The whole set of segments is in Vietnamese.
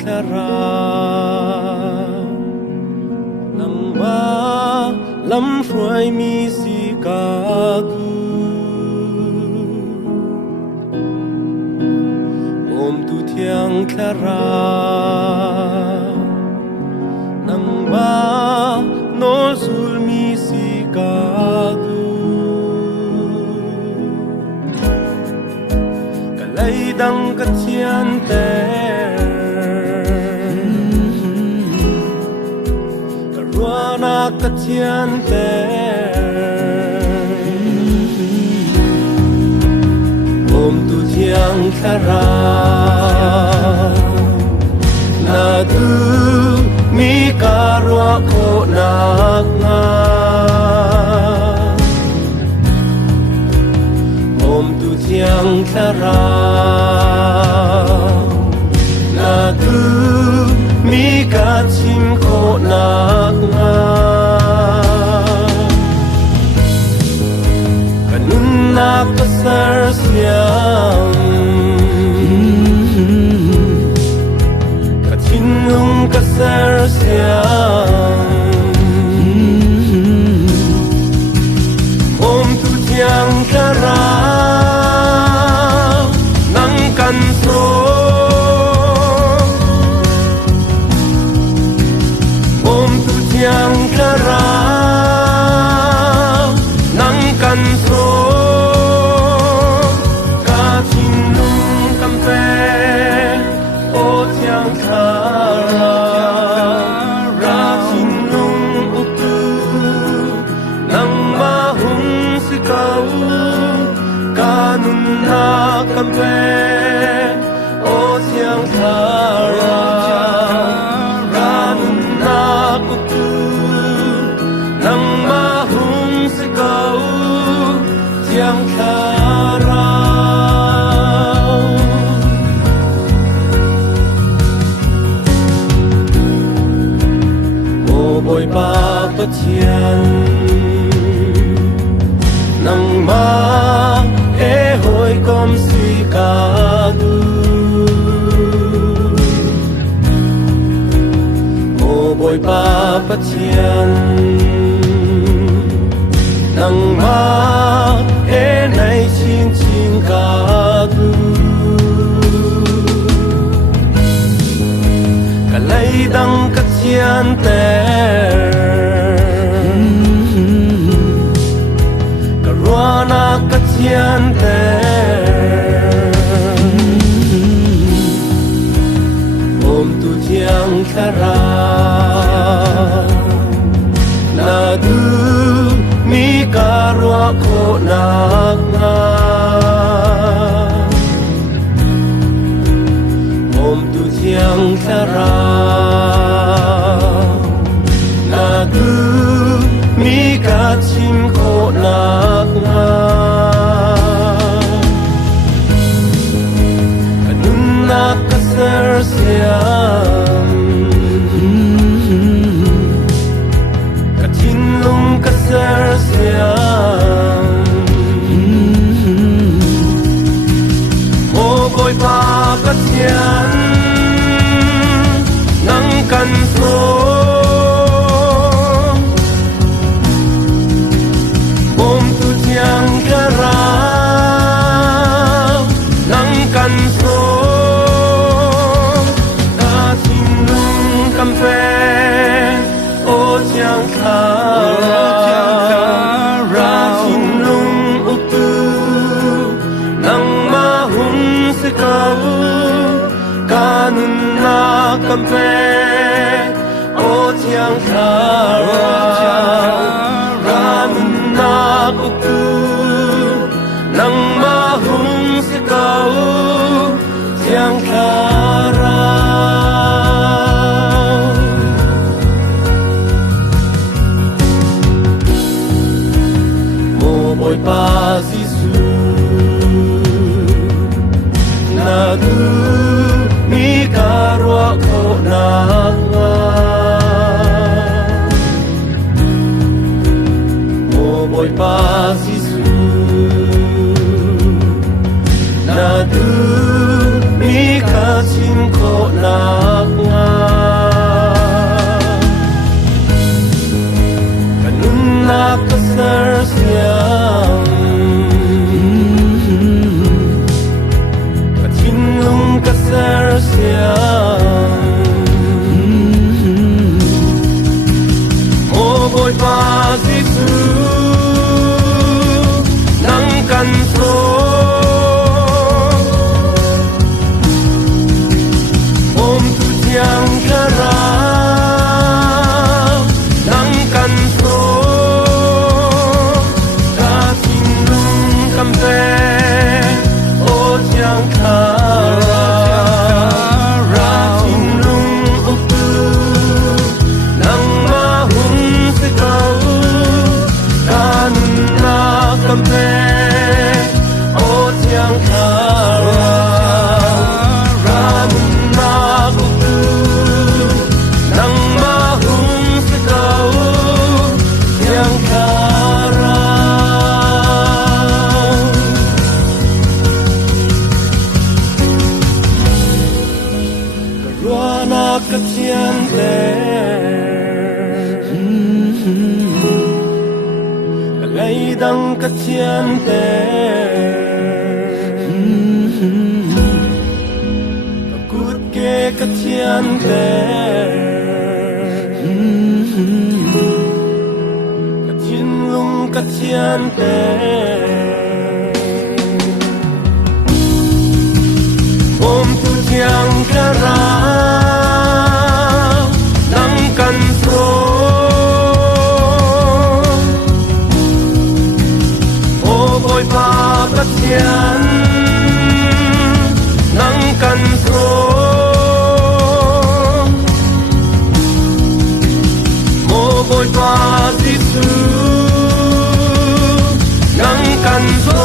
ครานังมาลำรวยมีสีกาดูอมตุเทียงครานังมาโนสุลมีสีกาดูกะไลดังกะเทียนเตกะเทียนเตอมตุเทียงครานาดูมีการวะโคนักงาอมตุเทียงครานาดูมีกาชิมโคนักงาnak besar siang kacinung besar siang om tu tiang kara nang kan so om tu tiang kara nang kan so kampe o tiang thara ranun na kutu nang ma hung se kau tiang thara o boy pa pathian nang ma e hoi kom si ka du o boy pa pathian nang ma e nai chin chin ka du ka lai dang ka chian te ka ruana ka chian te yang kara nadu mi karwa ko nagna om tu yang kara nadu mi kachim ko nagna kanun nakasar siya nang kan so om tu tiang kara nang kan so ta tin nung kampe o tiang kara ra tin nung utu nang ma hum se kau kanun na kampe o tiang kara ranun na kutu nang ma hung se kau tiang kara mo boy pa sisu na du mi karwa ko nagna o boy pa sisu na du mi kachim ko nagna katiante Kalaydang katiante Takut ke katiante Katinlung katiante Om tu tiang karang Nang kanso O boy pa katian Nang kanso Mo boy pa sisu Nang kanso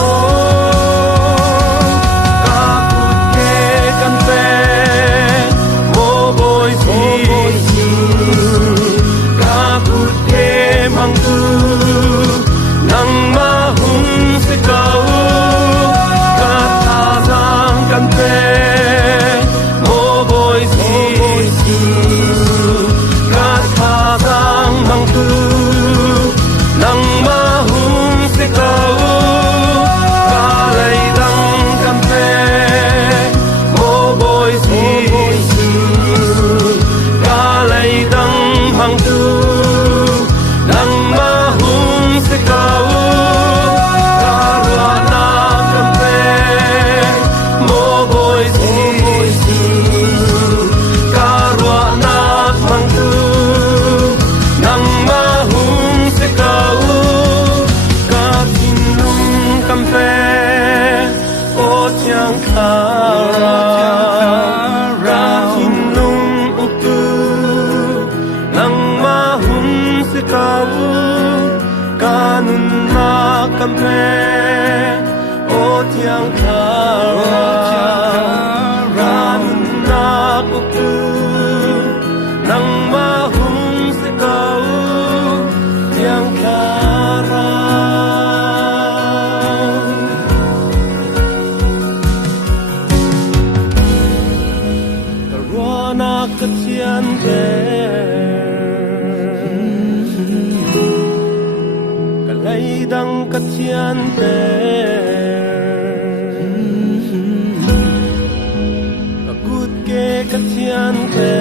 O tiang kara Ranun na kuku Nang mahung sikau Tiang kara Karwana katiante Kalaydang katiante Takut ke katiante